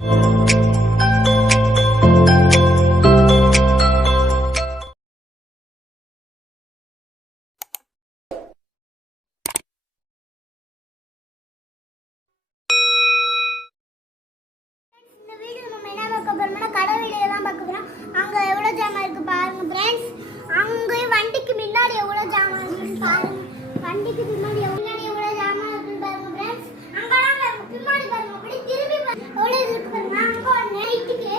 வண்டிக்கு முன்னாடி எவ்வளவு ஜாமான் இருக்குன்னு பாருங்க. வண்டிக்கு பின்னாடி எவ்வளவு ஜாமான் இருக்குன்னு பாருங்க ஃப்ரெண்ட்ஸ். அங்கலாம் பின்னாடி பாருங்க, அப்படியே திரும்பி எவ்வளவு இருக்கு பாருங்க. அங்க ஒரு நைட்டுக்கு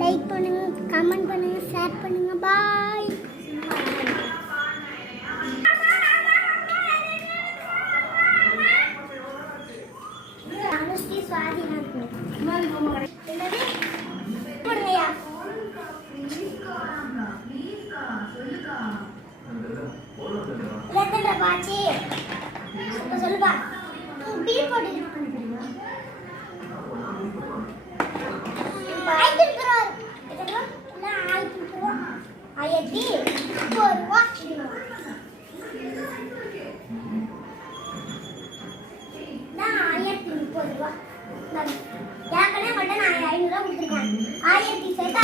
லைக் பண்ணுங்க, கமெண்ட் பண்ணுங்க, ஷேர் பண்ணுங்க. பாய். அனுஷ்டி சுவாதி போடுங்கயா. லெட்டர் பாச்சி சொல்லுப்பா. பீர் போட்டு ஆயிரத்தி 30 ரூபா. ஏற்கனவே மட்டும் நான் 500 ரூபா கொடுத்துருக்கேன். 1000 சேர்த்தா